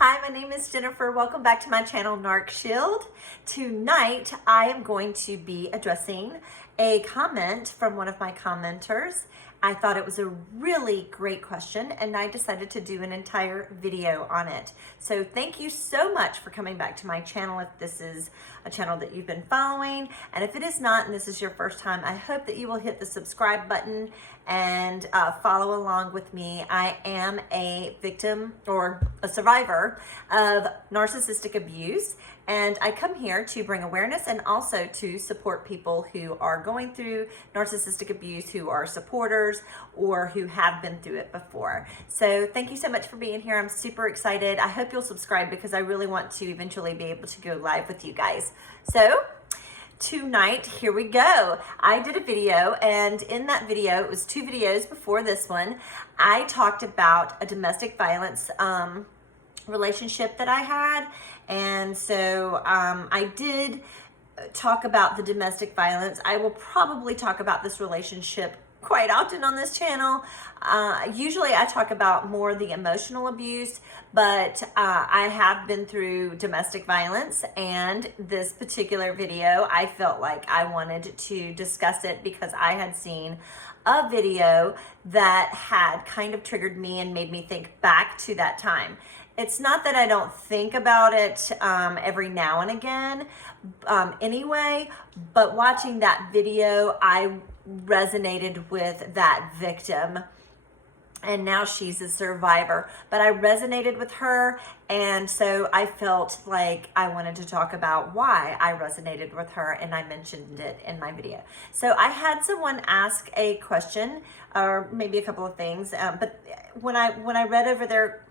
Hi, my name is Jennifer. Welcome back to my channel, NarcShield. Tonight, I am going to be addressing a comment from one of my commenters. I thought it was a really great question, and I decided to do an entire video on it. So thank you so much for coming back to my channel if this is a channel that you've been following. And if it is not, and this is your first time, I hope that you will hit the subscribe button and follow along with me. I am a victim or a survivor of narcissistic abuse, and I come here to bring awareness and also to support people who are going through narcissistic abuse, who are supporters, or who have been through it before. So thank you so much for being here. I'm super excited. I hope you'll subscribe because I really want to eventually be able to go live with you guys. So tonight, here we go. I did a video, and in that video, it was 2 videos before this one, I talked about a domestic violence relationship that I had. And so I did talk about the domestic violence. I will probably talk about this relationship quite often on this channel. Usually I talk about more the emotional abuse, but I have been through domestic violence, and this particular video, I felt like I wanted to discuss it because I had seen a video that had kind of triggered me and made me think back to that time. It's not that I don't think about it every now and again anyway, but watching that video, I resonated with that victim, and now she's a survivor. But I resonated with her, and so I felt like I wanted to talk about why I resonated with her, and I mentioned it in my video. So I had someone ask a question, or maybe a couple of things, but when I read over their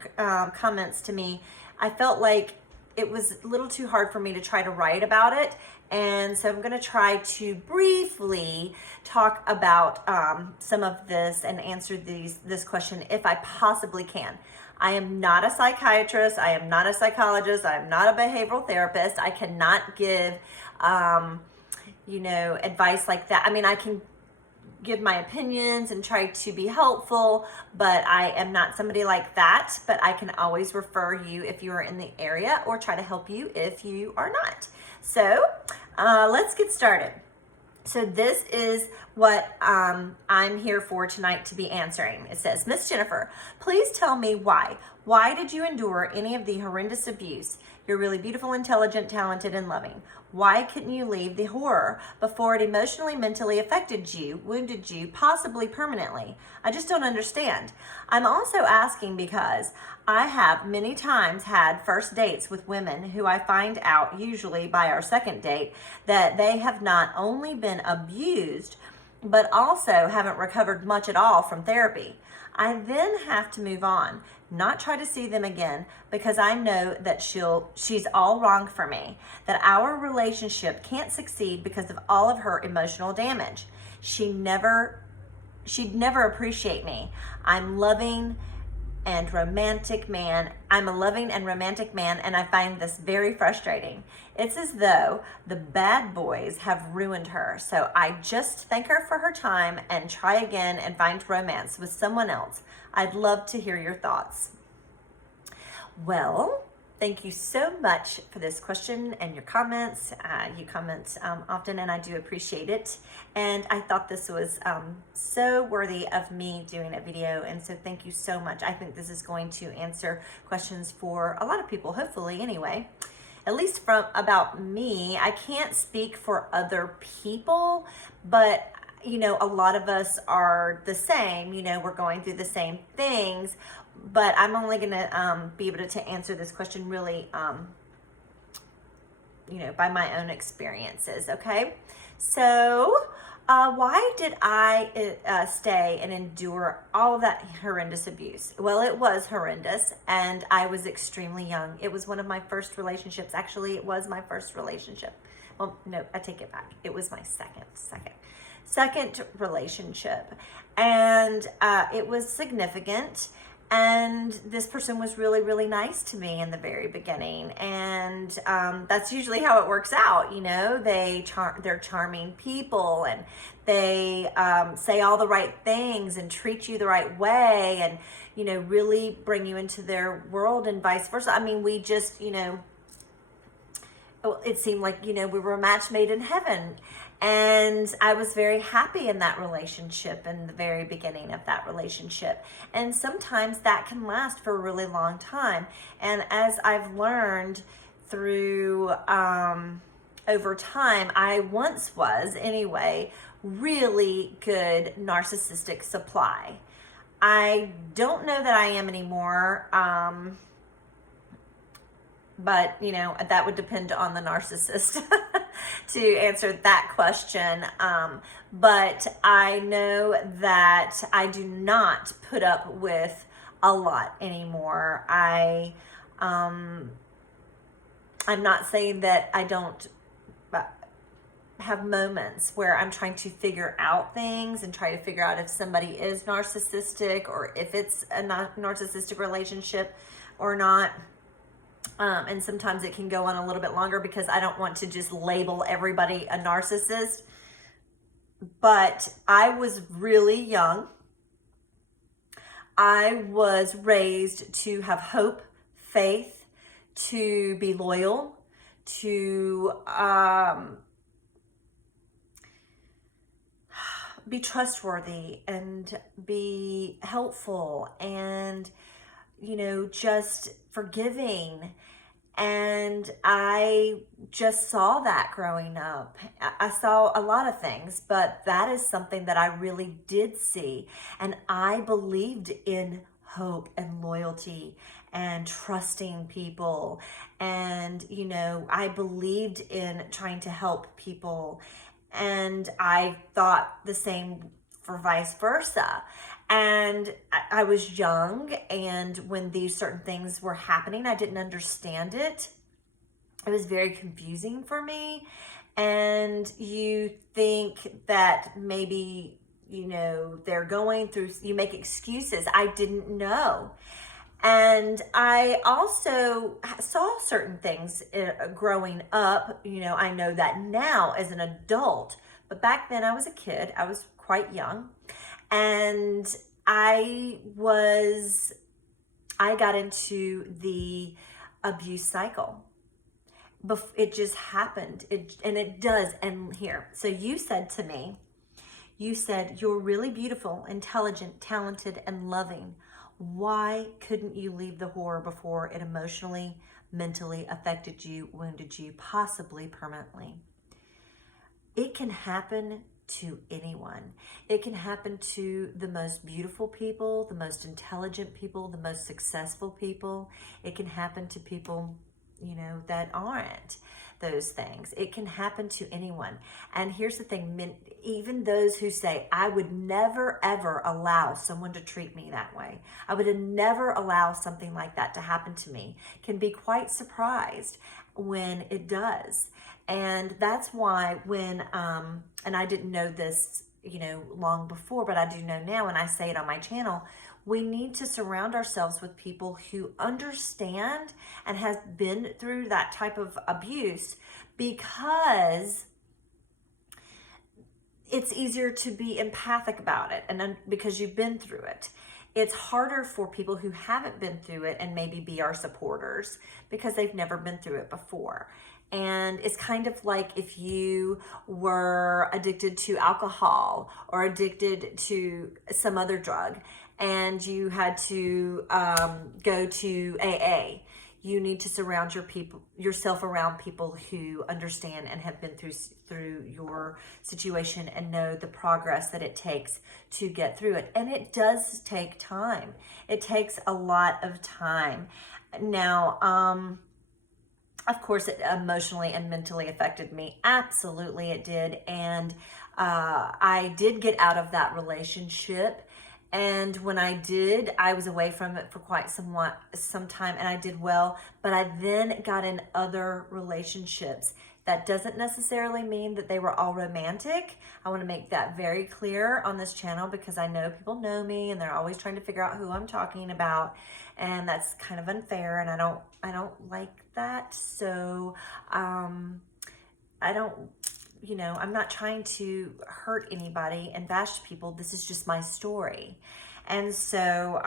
comments to me, I felt like it was a little too hard for me to try to write about it. And so I'm going to try to briefly talk about some of this and answer this question if I possibly can. I am not a psychiatrist. I am not a psychologist. I am not a behavioral therapist. I cannot give, advice like that. I mean, I can give my opinions and try to be helpful, but I am not somebody like that. But I can always refer you if you are in the area, or try to help you if you are not. So let's get started. So this is what I'm here for tonight to be answering. It says, Miss Jennifer, please tell me why. Why did you endure any of the horrendous abuse? You're really beautiful, intelligent, talented, and loving. Why couldn't you leave the horror before it emotionally, mentally affected you, wounded you, possibly permanently? I just don't understand. I'm also asking because I have many times had first dates with women who I find out, usually by our second date, that they have not only been abused, but also haven't recovered much at all from therapy. I then have to move on, not try to see them again, because I know that she's all wrong for me, that our relationship can't succeed because of all of her emotional damage. She'd never appreciate me. I'm a loving and romantic man, and I find this very frustrating. It's as though the bad boys have ruined her. So I just thank her for her time and try again and find romance with someone else. I'd love to hear your thoughts. Well, thank you so much for this question and your comments. You comment often, and I do appreciate it. And I thought this was so worthy of me doing a video, and so thank you so much. I think this is going to answer questions for a lot of people, hopefully anyway. At least from about me. I can't speak for other people, but a lot of us are the same. We're going through the same things. But I'm only going to be able to answer this question really, by my own experiences, okay? So why did I stay and endure all of that horrendous abuse? Well, it was horrendous, and I was extremely young. It was one of my first relationships. Actually, it was my first relationship. Well, no, I take it back. It was my second relationship, and it was significant. And this person was really, really nice to me in the very beginning. And that's usually how it works out. They're charming people, and they say all the right things and treat you the right way. And, really bring you into their world and vice versa. I mean, we just, it seemed like, we were a match made in heaven. And I was very happy in that relationship, in the very beginning of that relationship. And sometimes that can last for a really long time. And as I've learned through, over time, I once was, anyway, really good narcissistic supply. I don't know that I am anymore. But that would depend on the narcissist to answer that question. But I know that I do not put up with a lot anymore. I'm not saying that I don't have moments where I'm trying to figure out things and try to figure out if somebody is narcissistic or if it's a narcissistic relationship or not. And sometimes it can go on a little bit longer because I don't want to just label everybody a narcissist. But I was really young. I was raised to have hope, faith, to be loyal, to be trustworthy and be helpful and, just forgiving. And I just saw that growing up. I saw a lot of things, but that is something that I really did see. And I believed in hope and loyalty and trusting people. And, I believed in trying to help people. And I thought the same for vice versa. And I was young, and when these certain things were happening, I didn't understand it. It was very confusing for me. And you think that maybe, they're going through, you make excuses. I didn't know. And I also saw certain things growing up. I know that now as an adult, but back then I was a kid. I was quite young. And I got into the abuse cycle. It just happened. And it does end here. So you said to me, you're really beautiful, intelligent, talented, and loving. Why couldn't you leave the horror before it emotionally, mentally affected you, wounded you, possibly permanently? It can happen to anyone. It can happen to the most beautiful people, the most intelligent people, the most successful people. It can happen to people, that aren't those things. It can happen to anyone. And here's the thing, even those who say, I would never ever allow someone to treat me that way, I would never allow something like that to happen to me, can be quite surprised when it does. And that's why when, and I didn't know this, long before, but I do know now, and I say it on my channel, we need to surround ourselves with people who understand and have been through that type of abuse, because it's easier to be empathic about it, and because you've been through it. It's harder for people who haven't been through it and maybe be our supporters because they've never been through it before. And it's kind of like if you were addicted to alcohol or addicted to some other drug and you had to go to AA. You need to surround yourself around people who understand and have been through your situation and know the progress that it takes to get through it. And it does take time. It takes a lot of time. Now, of course, it emotionally and mentally affected me. Absolutely, it did. And I did get out of that relationship. And when I did, I was away from it for quite some time, and I did well. But I then got in other relationships. That doesn't necessarily mean that they were all romantic. I want to make that very clear on this channel because I know people know me and they're always trying to figure out who I'm talking about, and that's kind of unfair, and I don't like that. So I don't, I'm not trying to hurt anybody and bash people. This is just my story. And so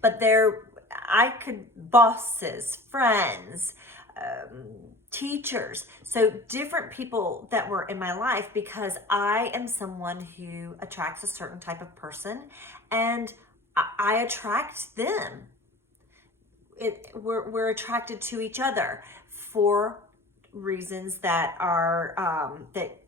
but bosses, friends, teachers, so different people that were in my life, because I am someone who attracts a certain type of person, and I attract them. We're attracted to each other for reasons that are that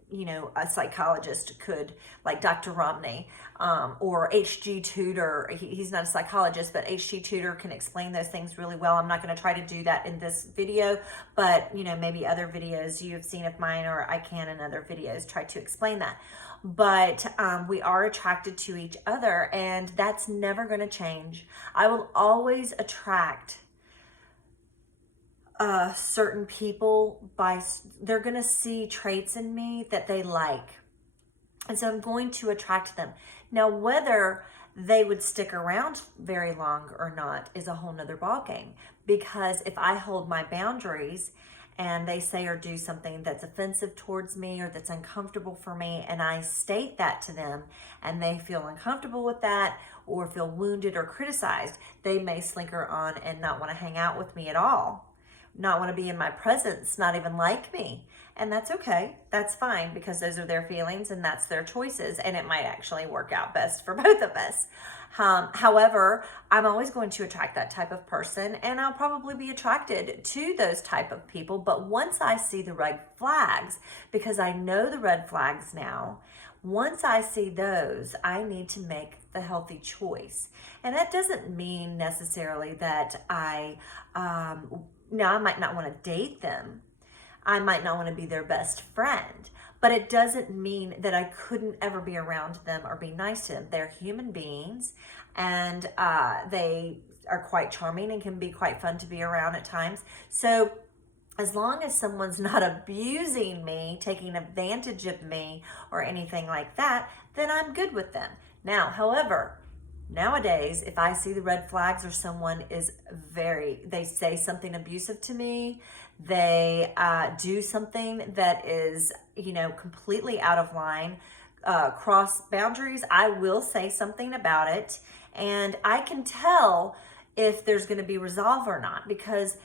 a psychologist could, like Dr. Romney, or HG Tudor. He's not a psychologist, but HG Tudor can explain those things really well. I'm not going to try to do that in this video, but maybe other videos you've seen of mine, or I can in other videos try to explain that. But we are attracted to each other, and that's never going to change. I will always attract certain people they're going to see traits in me that they like. And so I'm going to attract them. Now, whether they would stick around very long or not is a whole nother ballgame. Because if I hold my boundaries and they say or do something that's offensive towards me or that's uncomfortable for me, and I state that to them and they feel uncomfortable with that or feel wounded or criticized, they may slinker on and not want to hang out with me at all. Not want to be in my presence, not even like me. And that's okay. That's fine, because those are their feelings and that's their choices. And it might actually work out best for both of us. However, I'm always going to attract that type of person, and I'll probably be attracted to those type of people. But once I see the red flags, because I know the red flags now, once I see those, I need to make the healthy choice. And that doesn't mean necessarily that now, I might not want to date them. I might not want to be their best friend, but it doesn't mean that I couldn't ever be around them or be nice to them. They're human beings, and they are quite charming and can be quite fun to be around at times. So as long as someone's not abusing me, taking advantage of me, or anything like that, then I'm good with them. Now, however, nowadays, if I see the red flags, or someone they say something abusive to me, they do something that is, completely out of line, cross boundaries, I will say something about it. And I can tell if there's going to be resolve or not, because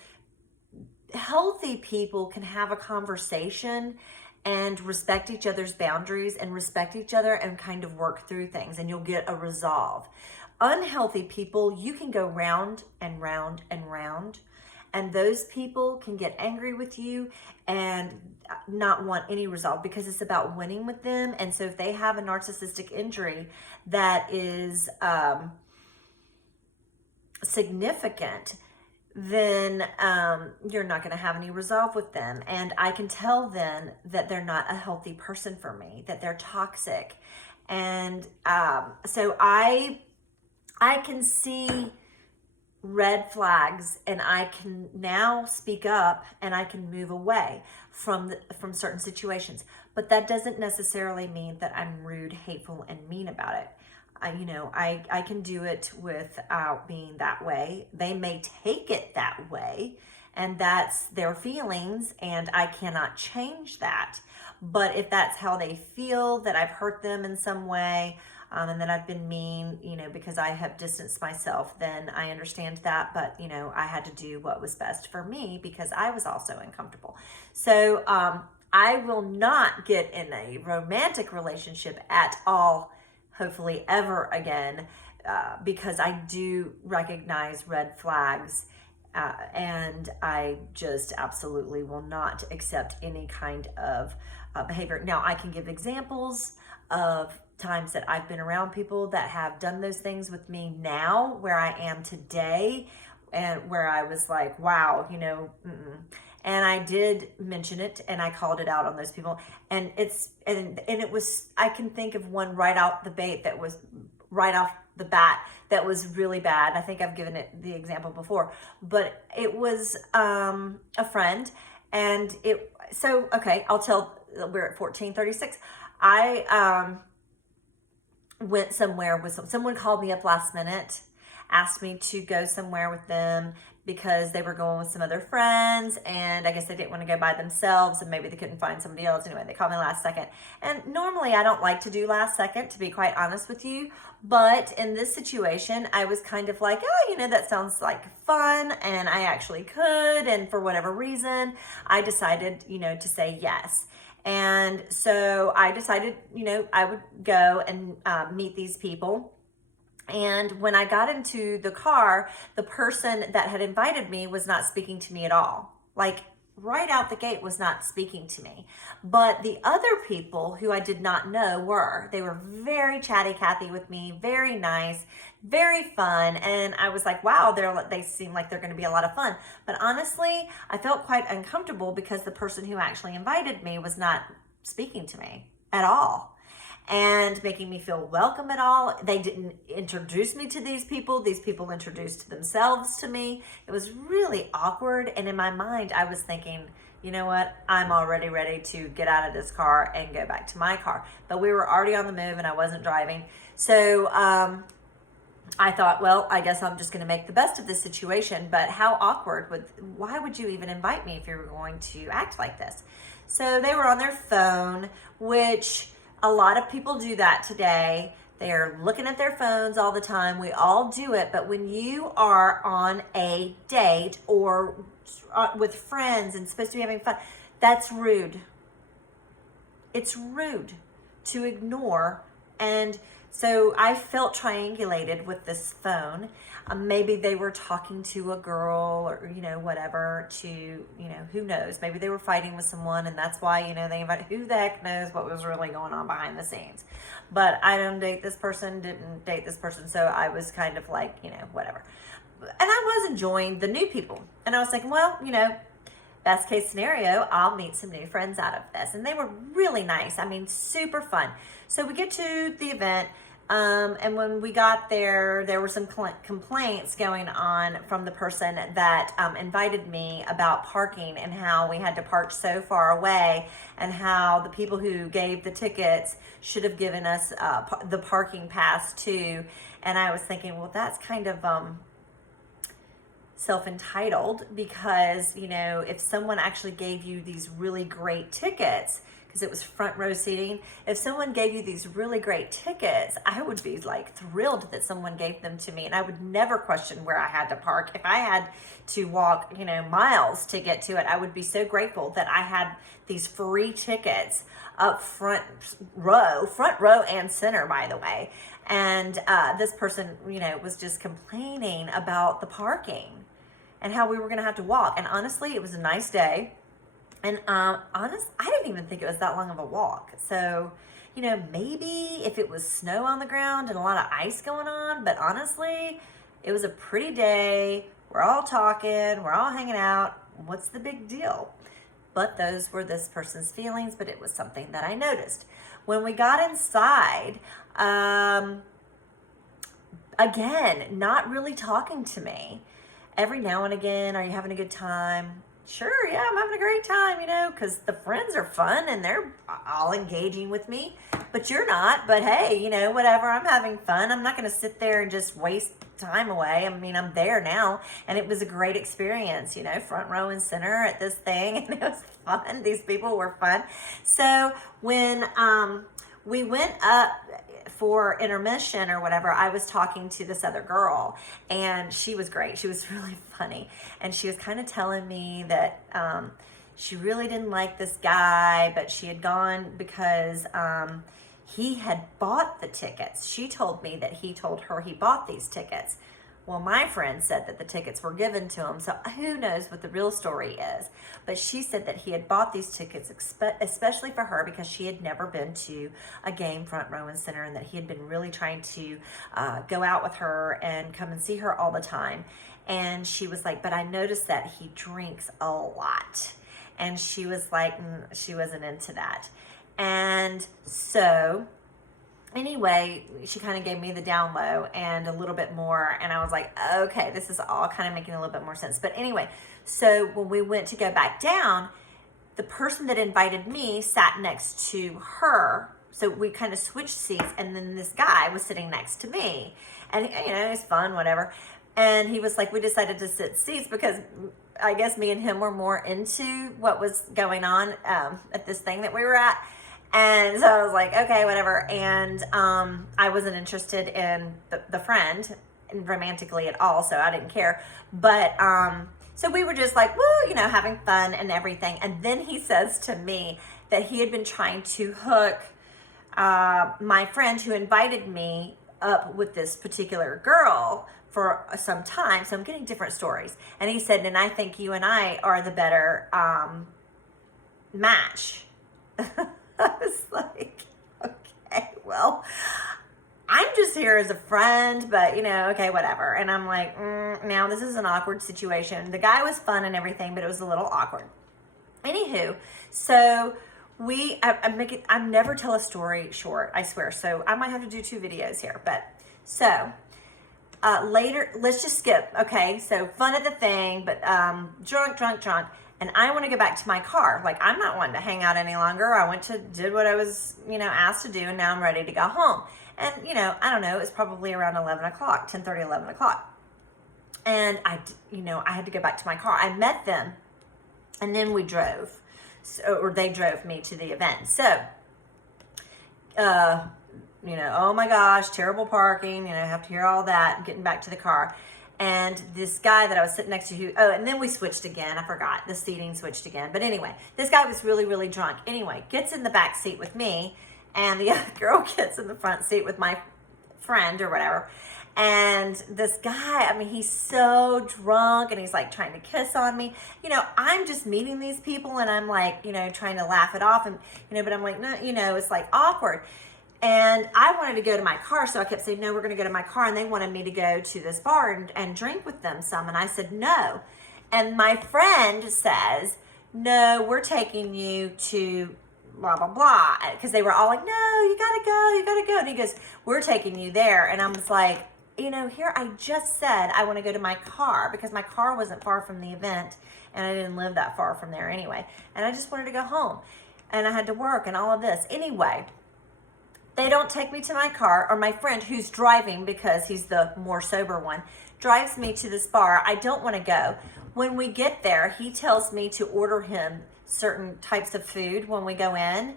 healthy people can have a conversation and respect each other's boundaries and respect each other and kind of work through things, and you'll get a resolve. Unhealthy people, you can go round and round and round, and those people can get angry with you and not want any resolve, because it's about winning with them. And so if they have a narcissistic injury that is significant, then you're not going to have any resolve with them. And I can tell then that they're not a healthy person for me, that they're toxic. And so I can see red flags, and I can now speak up, and I can move away from certain situations. But that doesn't necessarily mean that I'm rude, hateful, and mean about it. I can do it without being that way. They may take it that way, and that's their feelings, and I cannot change that. But if that's how they feel, that I've hurt them in some way, and that I've been mean, because I have distanced myself, then I understand that. But, I had to do what was best for me, because I was also uncomfortable. So I will not get in a romantic relationship at all, hopefully ever again, because I do recognize red flags, and I just absolutely will not accept any kind of behavior. Now, I can give examples of times that I've been around people that have done those things with me now, where I am today, and where I was like, wow, And I did mention it, and I called it out on those people. And it was, I can think of one right off the bat that was really bad. I think I've given it the example before, but it was a friend, and I'll tell. We're at 14:36. I went somewhere with someone called me up last minute, asked me to go somewhere with them because they were going with some other friends, and I guess they didn't want to go by themselves, and maybe they couldn't find somebody else. Anyway, they called me last second. And normally I don't like to do last second, to be quite honest with you. But in this situation, I was kind of like, oh, that sounds like fun, and I actually could. And for whatever reason, I decided, to say yes. And so I decided, I would go and meet these people. And when I got into the car, the person that had invited me was not speaking to me at all. Like, right out the gate was not speaking to me. But the other people who I did not know were. They were very chatty Cathy with me, very nice, very fun. And I was like, wow, they seem like they're going to be a lot of fun. But honestly, I felt quite uncomfortable because the person who actually invited me was not speaking to me at all and making me feel welcome at all. They didn't introduce me to these people. These people introduced themselves to me. It was really awkward. And in my mind, I was thinking, you know what? I'm already ready to get out of this car and go back to my car. But we were already on the move and I wasn't driving. So I thought, well, I guess I'm just going to make the best of this situation. But how awkward. Why would you even invite me if you were going to act like this? So they were on their phone, which a lot of people do that today. They're looking at their phones all the time. We all do it. But when you are on a date or with friends and supposed to be having fun, that's rude. It's rude to ignore. And so I felt triangulated with this phone. Maybe they were talking to a girl or, whatever to, who knows? Maybe they were fighting with someone and that's why, they invited, who the heck knows what was really going on behind the scenes. But I don't date this person, didn't date this person. So I was kind of like, whatever. And I was enjoying the new people. And I was like, well, best case scenario, I'll meet some new friends out of this. And they were really nice. I mean, super fun. So we get to the event. And when we got there, there were some complaints going on from the person that invited me about parking and how we had to park so far away and how the people who gave the tickets should have given us the parking pass too. And I was thinking, well, that's kind of self-entitled because, if someone actually gave you these really great tickets, because it was front row seating. If someone gave you these really great tickets, I would be like thrilled that someone gave them to me, and I would never question where I had to park. If I had to walk, miles to get to it, I would be so grateful that I had these free tickets up front row and center, by the way. And this person, was just complaining about the parking and how we were going to have to walk. And honestly, it was a nice day. And I didn't even think it was that long of a walk. So, maybe if it was snow on the ground and a lot of ice going on, but honestly, it was a pretty day. We're all talking, we're all hanging out. What's the big deal? But those were this person's feelings, but it was something that I noticed. When we got inside, again, not really talking to me. Every now and again, are you having a good time? Sure, yeah, I'm having a great time, because the friends are fun and they're all engaging with me, but you're not. But hey, whatever, I'm having fun. I'm not going to sit there and just waste time away. I mean, I'm there now, and it was a great experience, front row and center at this thing, and it was fun. These people were fun. So when we went up for intermission or whatever, I was talking to this other girl, and she was great. She was really funny, and she was kind of telling me that she really didn't like this guy, but she had gone because he had bought the tickets. She told me that he told her he bought these tickets. Well, my friend said that the tickets were given to him, so who knows what the real story is. But she said that he had bought these tickets especially for her because she had never been to a game front row and center, and that he had been really trying to go out with her and come and see her all the time. And she was like, but I noticed that he drinks a lot. And she was like, she wasn't into that. And so anyway, she kind of gave me the down low and a little bit more. And I was like, okay, this is all kind of making a little bit more sense. But anyway, so when we went to go back down, the person that invited me sat next to her so we kind of switched seats, and then this guy was sitting next to me, and you know, it was fun, whatever. And he was like, we decided to sit seats because I guess me and him were more into what was going on at this thing that we were at. And so I was like, okay, whatever. And I wasn't interested in the friend romantically at all, so I didn't care. But so we were just like, woo, you know, having fun and everything. And then he says to me that he had been trying to hook my friend who invited me up with this particular girl for some time. So I'm getting different stories. And he said, and I think you and I are the better match. I was like, okay, well, I'm just here as a friend, but you know, okay, whatever. And I'm like, now this is an awkward situation. The guy was fun and everything, but it was a little awkward. Anywho, so I never tell a story short, I swear. So I might have to do 2 videos here, but so later, let's just skip. Okay, so fun at the thing, but drunk. And I want to go back to my car. Like, I'm not wanting to hang out any longer. I did what I was, you know, asked to do, and now I'm ready to go home. And, you know, I don't know, it was probably around 11 o'clock, 10:30, 11 o'clock. And I had to go back to my car. I met them, and then we drove. Or they drove me to the event. So, you know, oh my gosh, terrible parking. You know, I have to hear all that, getting back to the car. And this guy that I was sitting next to, and then we switched again. I forgot, the seating switched again. But anyway, this guy was really, really drunk. Anyway, gets in the back seat with me, and the other girl gets in the front seat with my friend or whatever. And this guy, I mean, he's so drunk, and he's like trying to kiss on me. You know, I'm just meeting these people, and I'm like, you know, trying to laugh it off, and you know, but I'm like, no, you know, it's like awkward. And I wanted to go to my car, so I kept saying, no, we're going to go to my car. And they wanted me to go to this bar and drink with them some. And I said, no. And my friend says, no, we're taking you to blah, blah, blah. Because they were all like, no, you got to go. And he goes, we're taking you there. And I was like, you know, here I just said I want to go to my car because my car wasn't far from the event. And I didn't live that far from there anyway. And I just wanted to go home. And I had to work and all of this. Anyway, they don't take me to my car, or my friend who's driving, because he's the more sober one, drives me to this bar. I don't want to go. When we get there, he tells me to order him certain types of food when we go in,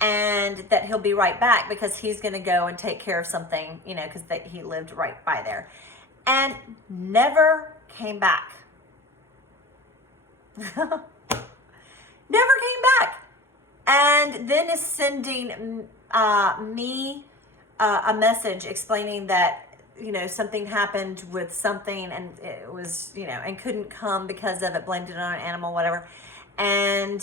and that he'll be right back because he's going to go and take care of something, you know, because he lived right by there. And never came back. Never came back. And then is sending me a message explaining that, you know, something happened with something, and it was, you know, and couldn't come because of it, blamed it on an animal, whatever. And,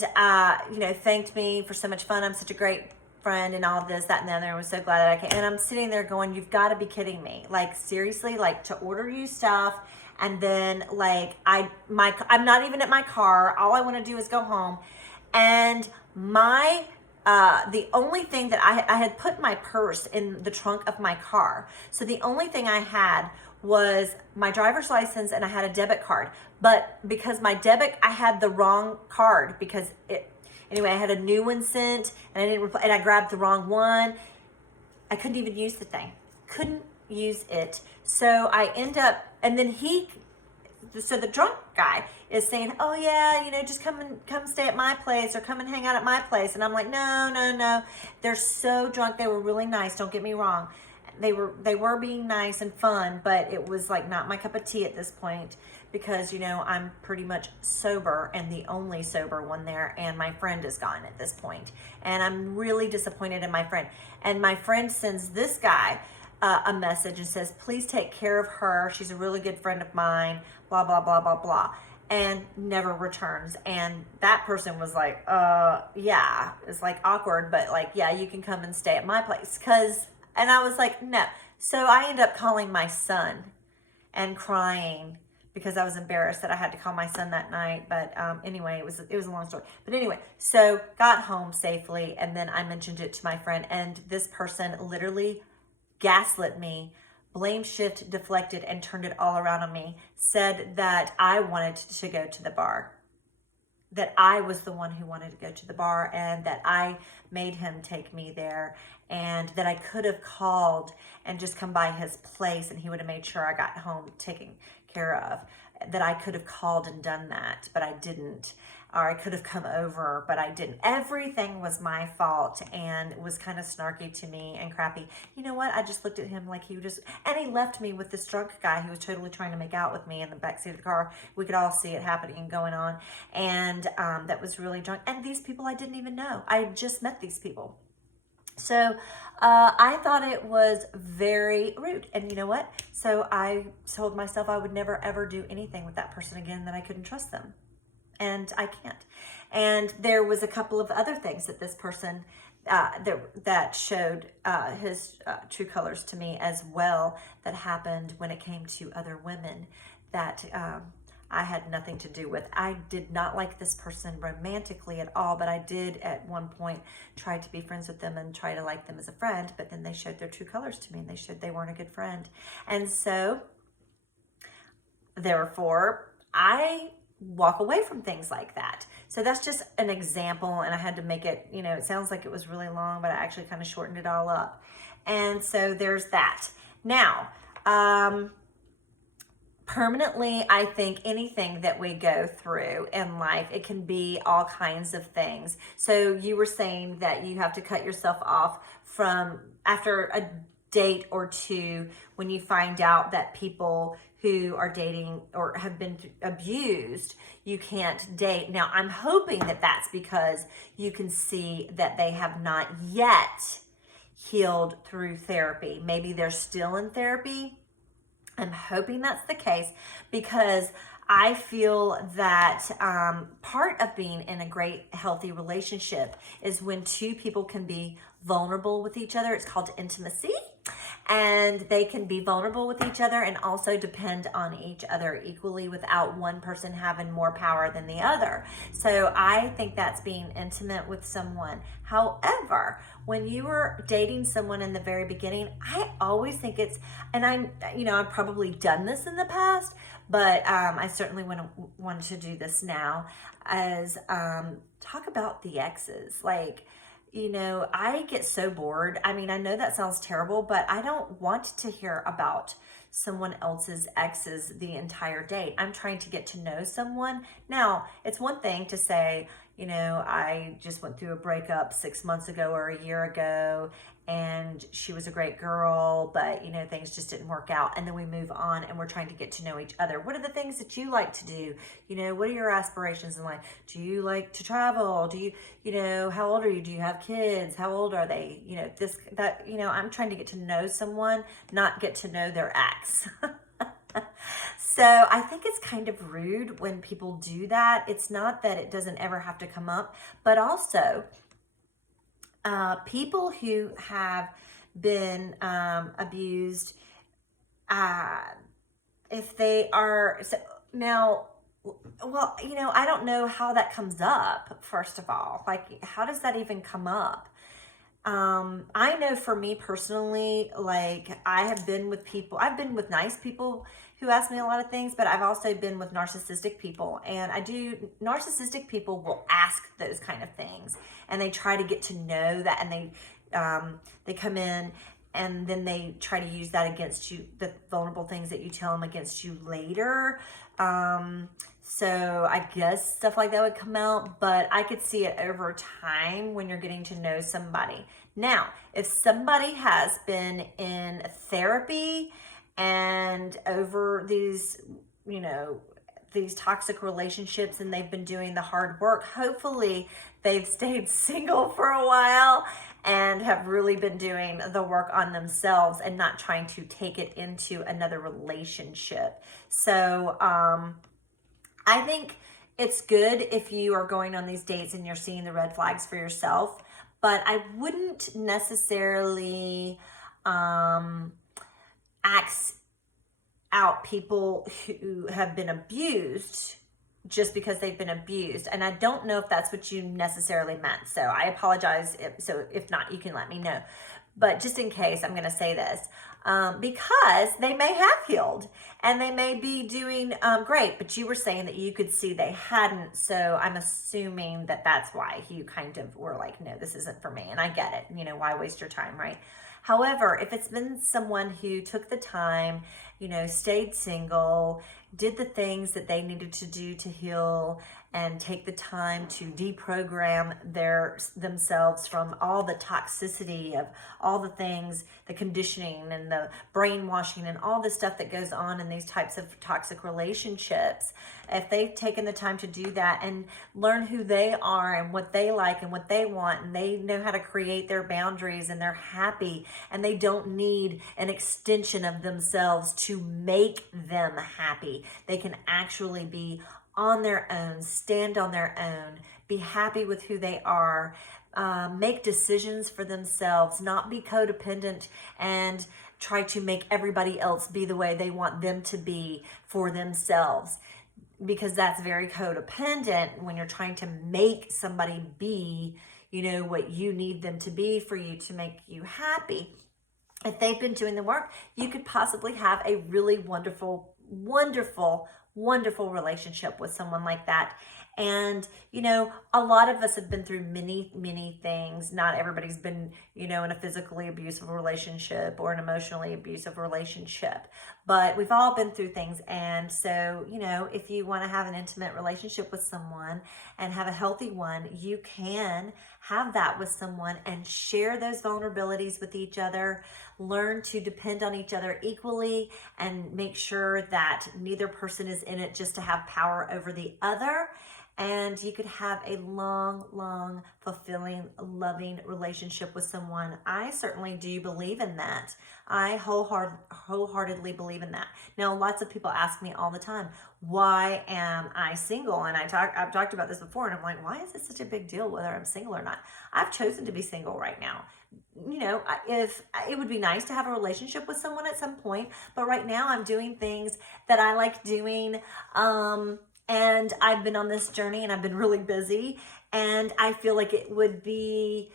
you know, thanked me for so much fun. I'm such a great friend and all of this, that, and the other. I was so glad that I came. And I'm sitting there going, you've got to be kidding me. Like, seriously, like, to order you stuff. And then, like, I'm not even at my car. All I want to do is go home. And the only thing that I had put my purse in the trunk of my car. So the only thing I had was my driver's license, and I had a debit card. But because my debit, I had the wrong card because anyway, I had a new one sent, and I grabbed the wrong one. I couldn't even use the thing. Couldn't use it. So I end up, and then so the drunk guy is saying, oh yeah, you know, just come stay at my place, or come and hang out at my place. And I'm like, no. They're so drunk. They were really nice. Don't get me wrong. They were being nice and fun, but it was like not my cup of tea at this point because, you know, I'm pretty much sober and the only sober one there, and my friend is gone at this point. And I'm really disappointed in my friend. And my friend sends this guy a message and says, please take care of her. She's a really good friend of mine, blah, blah, blah, blah, blah. And never returns. And that person was like, yeah, it's like awkward, but like, yeah, you can come and stay at my place. And I was like, no. So I ended up calling my son and crying because I was embarrassed that I had to call my son that night. But anyway, it was a long story. But anyway, so got home safely, and then I mentioned it to my friend, and this person literally gaslit me, blame shift deflected, and turned it all around on me, said that I wanted to go to the bar. that I was the one who wanted to go to the bar, and that I made him take me there, and that I could have called and just come by his place and he would have made sure I got home taken care of. That I could have called and done that, but I didn't. Or I could have come over, but I didn't. Everything was my fault, and it was kind of snarky to me and crappy. You know what? I just looked at him like he just, and he left me with this drunk guy who was totally trying to make out with me in the backseat of the car. We could all see it happening and going on. And that was really drunk. And these people I didn't even know. I just met these people. So I thought it was very rude. And you know what? So I told myself I would never, ever do anything with that person again, that I couldn't trust them. And I can't. And there was a couple of other things that this person that showed his true colors to me as well, that happened when it came to other women that I had nothing to do with. I did not like this person romantically at all, but I did at one point try to be friends with them and try to like them as a friend, but then they showed their true colors to me, and they showed they weren't a good friend. And so therefore I walk away from things like that. So that's just an example, and I had to make it, it sounds like it was really long, but I actually kind of shortened it all up. And so there's that. Now, permanently, I think anything that we go through in life, it can be all kinds of things. So you were saying that you have to cut yourself off from after a date or two when you find out that people who are dating or have been abused, you can't date. Now, I'm hoping that that's because you can see that they have not yet healed through therapy. Maybe they're still in therapy. I'm hoping that's the case, because I feel that part of being in a great, healthy relationship is when two people can be vulnerable with each other. It's called intimacy. And they can be vulnerable with each other and also depend on each other equally without one person having more power than the other. So I think that's being intimate with someone. However, when you were dating someone in the very beginning, I always think it's, and I've probably done this in the past, but I certainly want to do this now, as talk about the exes. Like, I get so bored. I mean, I know that sounds terrible, but I don't want to hear about someone else's exes the entire date. I'm trying to get to know someone. Now, it's one thing to say, I just went through a breakup 6 months ago or a year ago, and she was a great girl, but things just didn't work out, and then we move on and we're trying to get to know each other. What are the things that you like to do? What are your aspirations in life? Do you like to travel? Do you how old are you? Do you have kids? How old are they? I'm trying to get to know someone, not get to know their ex. So I think it's kind of rude when people do that. It's not that it doesn't ever have to come up, but also people who have been abused, if they are, so now, well, I don't know how that comes up, first of all. Like, how does that even come up? I know for me personally, like, I've been with nice people who ask me a lot of things, but I've also been with narcissistic people, and narcissistic people will ask those kind of things, and they try to get to know that, and they come in, and then they try to use that against you, the vulnerable things that you tell them against you later. So I guess stuff like that would come out, but I could see it over time when you're getting to know somebody. Now, if somebody has been in therapy and over these, these toxic relationships, and they've been doing the hard work, hopefully they've stayed single for a while and have really been doing the work on themselves and not trying to take it into another relationship. So, I think it's good if you are going on these dates and you're seeing the red flags for yourself, but I wouldn't necessarily axe out people who have been abused just because they've been abused. And I don't know if that's what you necessarily meant. So I apologize. If not, you can let me know. But just in case, I'm going to say this. because they may have healed and they may be doing great. But you were saying that you could see they hadn't. So I'm assuming that that's why you kind of were like, no, this isn't for me. And I get it. You know, why waste your time, right? However, if it's been someone who took the time, you know, stayed single, did the things that they needed to do to heal and take the time to deprogram themselves from all the toxicity of all the things, the conditioning and the brainwashing and all the stuff that goes on in these types of toxic relationships. If they've taken the time to do that and learn who they are and what they like and what they want, and they know how to create their boundaries, and they're happy and they don't need an extension of themselves to make them happy. They can actually be on their own, stand on their own, be happy with who they are, make decisions for themselves, not be codependent and try to make everybody else be the way they want them to be for themselves. Because that's very codependent when you're trying to make somebody be, you know, what you need them to be for you to make you happy. If they've been doing the work, you could possibly have a really wonderful relationship with someone like that. And, you know, a lot of us have been through many things. Not everybody's been, you know, in a physically abusive relationship or an emotionally abusive relationship, but we've all been through things. And so, you know, if you want to have an intimate relationship with someone and have a healthy one, you can have that with someone and share those vulnerabilities with each other, learn to depend on each other equally, and make sure that neither person is in it just to have power over the other. And you could have a long, fulfilling, loving relationship with someone. I certainly do believe in that. I wholeheartedly believe in that. Now, lots of people ask me all the time, why am I single? And I've talked about this before, and I'm like, why is it such a big deal whether I'm single or not? I've chosen to be single right now. You know, if it would be nice to have a relationship with someone at some point, but right now I'm doing things that I like doing. And I've been on this journey and I've been really busy, and I feel like it would be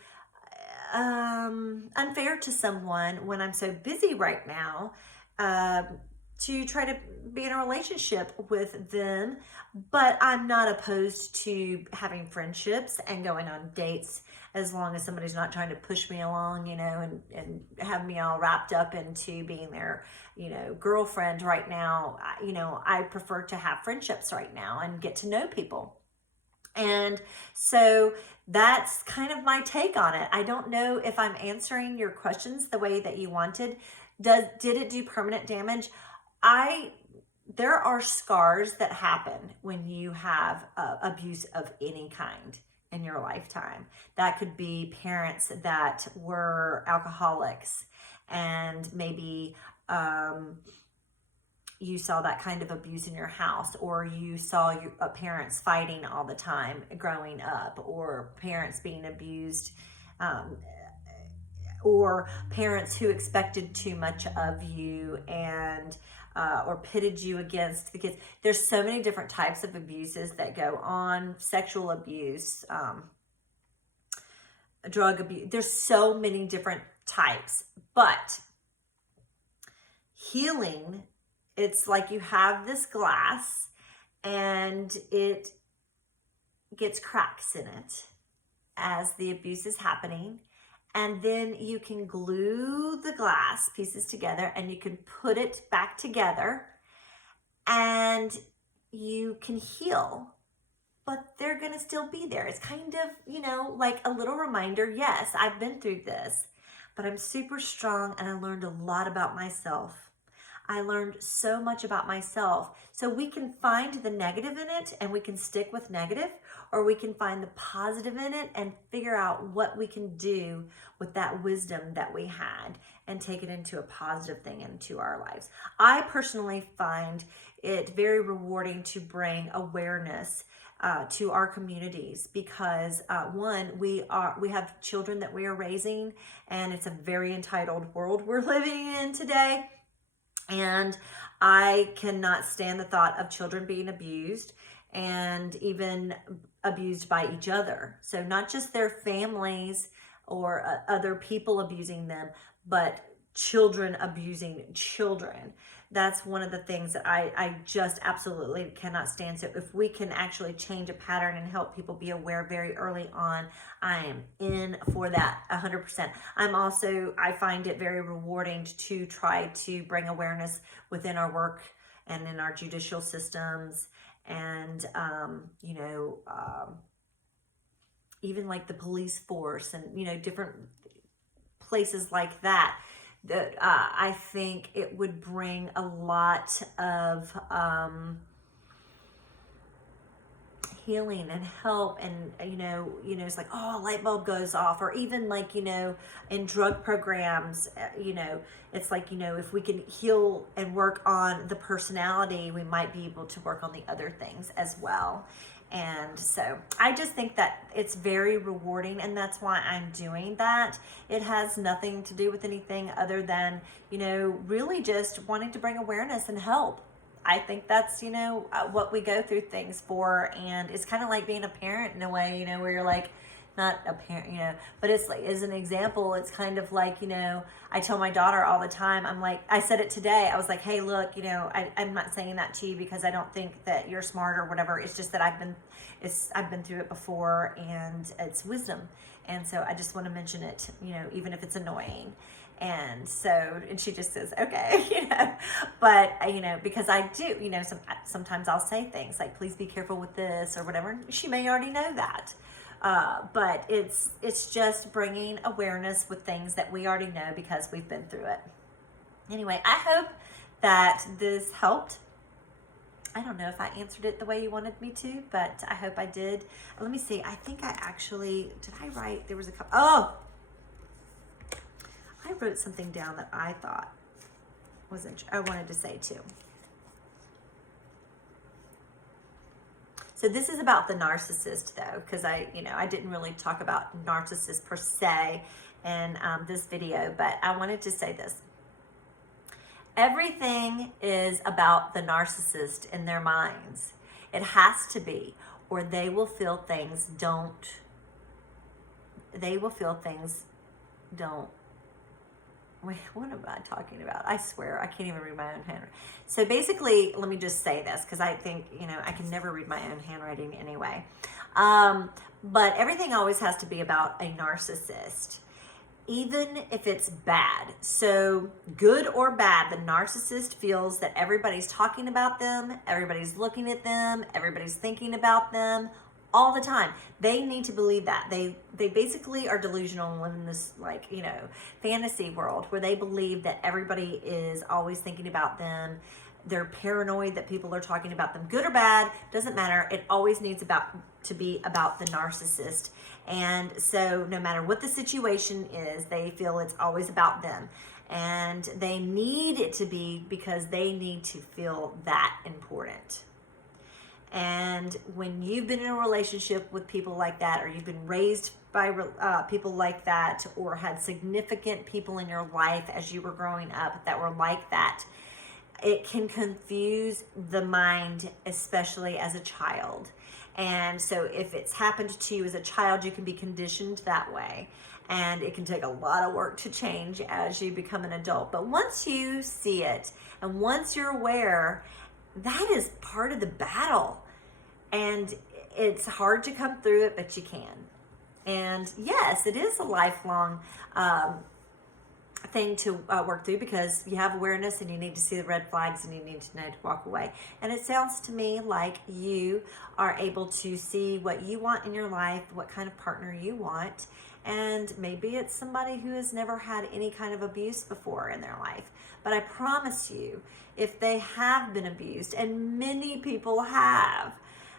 unfair to someone when I'm so busy right now to try to be in a relationship with them. But I'm not opposed to having friendships and going on dates as long as somebody's not trying to push me along, you know, and have me all wrapped up into being their, you know, girlfriend right now. You know, I prefer to have friendships right now and get to know people. And so that's kind of my take on it. I don't know if I'm answering your questions the way that you wanted. Did it do permanent damage? There are scars that happen when you have abuse of any kind in your lifetime. That could be parents that were alcoholics, and maybe you saw that kind of abuse in your house, or you saw your parents fighting all the time growing up, or parents being abused, or parents who expected too much of you and or pitted you against the kids. There's so many different types of abuses that go on. Sexual abuse, drug abuse. There's so many different types. But healing, it's like you have this glass and it gets cracks in it as the abuse is happening. And then you can glue the glass pieces together and you can put it back together and you can heal, but they're going to still be there. It's kind of, you know, like a little reminder. Yes, I've been through this, but I'm super strong and I learned a lot about myself. I learned so much about myself. So we can find the negative in it and we can stick with negative, or we can find the positive in it and figure out what we can do with that wisdom that we had and take it into a positive thing into our lives. I personally find it very rewarding to bring awareness to our communities, because one, we have children that we are raising, and it's a very entitled world we're living in today. And I cannot stand the thought of children being abused, and even abused by each other. So not just their families or other people abusing them, but children abusing children. That's one of the things that I just absolutely cannot stand. So if we can actually change a pattern and help people be aware very early on, I am in for that 100%. I find it very rewarding to try to bring awareness within our work and in our judicial systems, and even like the police force, and different places like that, that I think it would bring a lot of healing and help. And it's like, oh, a light bulb goes off. Or even like in drug programs, it's like, if we can heal and work on the personality, we might be able to work on the other things as well. And so I just think that it's very rewarding, and that's why I'm doing that. It has nothing to do with anything other than, really just wanting to bring awareness and help. I think that's, what we go through things for. And it's kind of like being a parent in a way, where you're like, not a parent, but it's like, as an example, it's kind of like, I tell my daughter all the time, I'm like, I said it today, I was like, hey, look, I'm not saying that to you because I don't think that you're smart or whatever. It's just that I've been through it before, and it's wisdom. And so I just want to mention it, even if it's annoying. And so, and she just says, okay, but because I do, sometimes I'll say things like, please be careful with this or whatever. She may already know that. But it's just bringing awareness with things that we already know because we've been through it. Anyway, I hope that this helped. I don't know if I answered it the way you wanted me to, but I hope I did. Let me see. I think I actually, did I write? There was a couple. Oh, I wrote something down that I thought I wanted to say too. So this is about the narcissist though, because I didn't really talk about narcissists per se in this video, but I wanted to say this. Everything is about the narcissist in their minds. It has to be, or they will feel things don't. Wait, what am I talking about? I swear, I can't even read my own handwriting. So basically, let me just say this, because I think, I can never read my own handwriting anyway. But everything always has to be about a narcissist, even if it's bad. So good or bad, the narcissist feels that everybody's talking about them, everybody's looking at them, everybody's thinking about them all the time. They need to believe that. They basically are delusional and live in this fantasy world where they believe that everybody is always thinking about them. They're paranoid that people are talking about them. Good or bad, doesn't matter. It always needs to be about the narcissist. And so no matter what the situation is, they feel it's always about them. And they need it to be because they need to feel that important. And when you've been in a relationship with people like that, or you've been raised by people like that, or had significant people in your life as you were growing up that were like that, it can confuse the mind, especially as a child. And so if it's happened to you as a child, you can be conditioned that way. And it can take a lot of work to change as you become an adult. But once you see it, and once you're aware, that is part of the battle. And it's hard to come through it, but you can. And yes, it is a lifelong thing to work through, because you have awareness and you need to see the red flags and you need to know to walk away. And it sounds to me like you are able to see what you want in your life, what kind of partner you want. And maybe it's somebody who has never had any kind of abuse before in their life. But I promise you, if they have been abused, and many people have,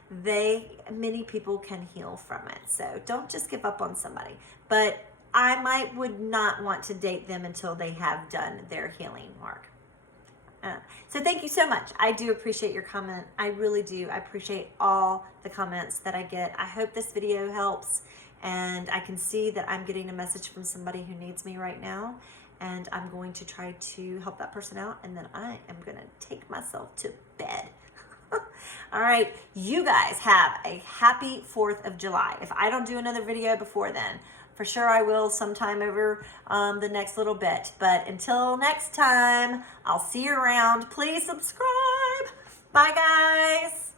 many people can heal from it. So don't just give up on somebody. But I would not want to date them until they have done their healing work. So thank you so much. I do appreciate your comment. I really do. I appreciate all the comments that I get. I hope this video helps. And I can see that I'm getting a message from somebody who needs me right now. And I'm going to try to help that person out. And then I am going to take myself to bed. All right. You guys have a happy 4th of July. If I don't do another video before then, For sure I will sometime over the next little bit. But until next time, I'll see you around. Please subscribe. Bye, guys.